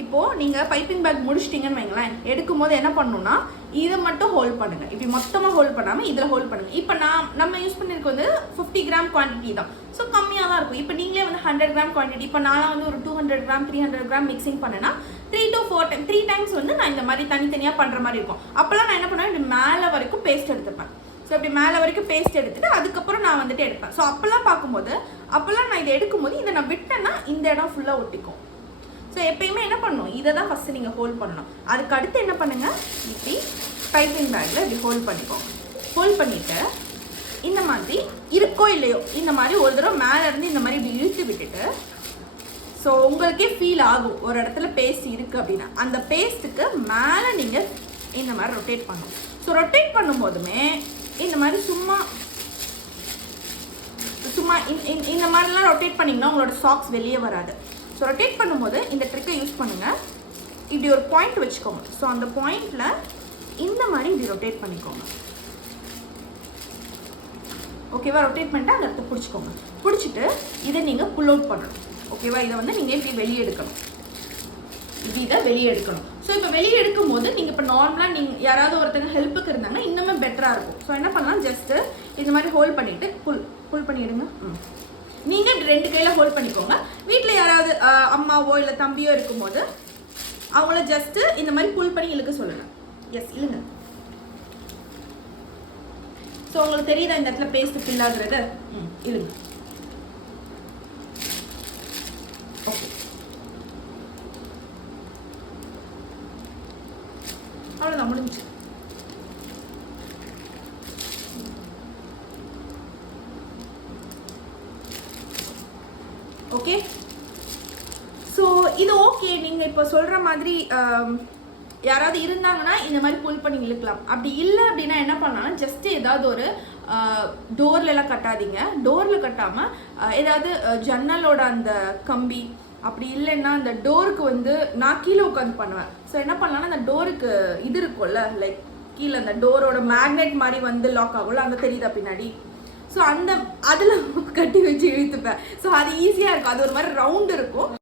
இப்போது நீங்கள் piping back முடிச்சிட்டிங்கன்னு வைங்களேன், எடுக்கும்போது என்ன பண்ணணும்னா இதை மட்டும் ஹோல்ட் பண்ணுங்கள். இப்படி மொத்தமாக ஹோல்ட் பண்ணாமல் இதில் ஹோல்ட் பண்ணுங்கள். இப்போ நம்ம யூஸ் பண்ணியிருக்க வந்து 50 கிராம் குவான்டிட்டி தான், ஸோ கம்மியாக தான் இருக்கும். இப்போ நீங்களே வந்து 100 கிராம் குவான்டிட்டி, இப்போ நான் வந்து ஒரு 200 கிராம் 300 கிராம் மிக்சிங் பண்ணேன்னா 3 to 4 டைம்ஸ் வந்து நான் இந்த மாதிரி தனித்தனியாக பண்ணுற மாதிரி இருக்கும். அப்போல்லாம் நான் என்ன பண்ணுவேன், இப்படி மேலே வரைக்கும் பேஸ்ட் எடுத்துப்பேன். ஸோ இப்படி மேலே வரைக்கும் பேஸ்ட் எடுத்துகிட்டு அதுக்கப்புறம் நான் வந்துட்டு எடுப்பேன். ஸோ அப்போல்லாம் பார்க்கும்போது நான் இதை எடுக்கும்போது இதை நான் விட்டேன்னா இந்த இடம் ஃபுல்லாக ஒட்டிக்கும். ஸோ எப்பயுமே என்ன பண்ணணும், இதை தான் ஃபஸ்ட்டு நீங்கள் ஹோல்ட் பண்ணணும். அதுக்கு அடுத்து என்ன பண்ணுங்கள், இப்படி பைப்பிங் பேக்கில் இப்படி ஹோல்ட் பண்ணிக்கோங்க. ஹோல்ட் பண்ணிவிட்டு இந்த மாதிரி இருக்கோ இல்லையோ இந்த மாதிரி ஒரு தடவை மேலே இருந்து இந்த மாதிரி இப்படி இழுத்து விட்டுட்டு, ஸோ உங்களுக்கே ஃபீல் ஆகும் ஒரு இடத்துல பேஸ்ட் இருக்குது அப்படின்னா, அந்த பேஸ்ட்டுக்கு மேலே நீங்கள் இந்த மாதிரி ரொட்டேட் பண்ணணும். ஸோ ரொட்டேட் பண்ணும்போதுமே இந்த மாதிரி சும்மா இந்த மாதிரிலாம் ரொட்டேட் பண்ணிங்கன்னா உங்களோட சாக்ஸ் வெளியே வராது. ஸோ ரொட்டேட் பண்ணும்போது இந்த ட்ரிக்கை யூஸ் பண்ணுங்கள். இப்படி ஒரு பாயிண்ட் வச்சுக்கோங்க. ஸோ அந்த பாயிண்டில் இந்த மாதிரி இப்படி ரொட்டேட் பண்ணிக்கோங்க. ஓகேவா? ரொட்டேட் பண்ணிட்டு அந்த இடத்த பிடிச்சிக்கோங்க. பிடிச்சிட்டு இதை நீங்கள் புல் அவுட் பண்ணணும். ஓகேவா? இதை வந்து நீங்கள் இப்படி வெளியே எடுக்கணும். இப்படி இதை வெளியே எடுக்கணும். ஸோ இப்போ வெளியே எடுக்கும்போது நீங்கள் இப்போ நார்மலாக நீங்கள் யாராவது ஒருத்தங்க ஹெல்ப்புக்கு இருந்தாங்கன்னா இன்னுமே பெட்டராக இருக்கும். ஸோ என்ன பண்ணலாம், ஜஸ்ட்டு இந்த மாதிரி ஹோல்ட் பண்ணிவிட்டு புல் பண்ணிவிடுங்க. நீங்கள் 2 கையில் ஹோல்ட் பண்ணிக்கோங்க. வீட்டில் யாராவது அம்மாவோ இல்லை தம்பியோ இருக்கும்போது அவங்கள ஜஸ்ட்டு இந்த மாதிரி புல் பண்ணி இழுக்க சொல்லுங்கள். எஸ், இழுங்க. ஸோ உங்களுக்கு தெரியுதா இந்த இடத்துல பேஸ்ட் ஃபில் ஆகுறது? இழுங்க. ஓகே, அவ்வளோதான், முடிஞ்சு. ஓகே, ஸோ இது ஓகே. நீங்கள் இப்போ சொல்கிற மாதிரி யாராவது இருந்தாங்கன்னா இந்த மாதிரி புல் பண்ணி இழுக்கலாம். அப்படி இல்லை அப்படின்னா என்ன பண்ணலாம், ஜஸ்ட்டு ஏதாவது ஒரு டோர்லலாம் கட்டாதீங்க. டோரில் கட்டாமல் ஏதாவது ஜன்னலோட அந்த கம்பி, அப்படி இல்லைன்னா அந்த டோருக்கு வந்து நான் கீழே உட்காந்து பண்ணுவேன். ஸோ என்ன பண்ணலான்னா அந்த டோருக்கு இது இருக்கும்ல, லைக் கீழே அந்த டோரோட மேக்னெட் மாதிரி வந்து லாக் ஆகும்ல, அங்கே தெரியுதா பின்னாடி? ஸோ அதில் கட்டி வச்சு இழுத்துப்பேன். ஸோ அது ஈஸியாக இருக்கும். அது ஒரு மாதிரி ரவுண்டு இருக்கும்.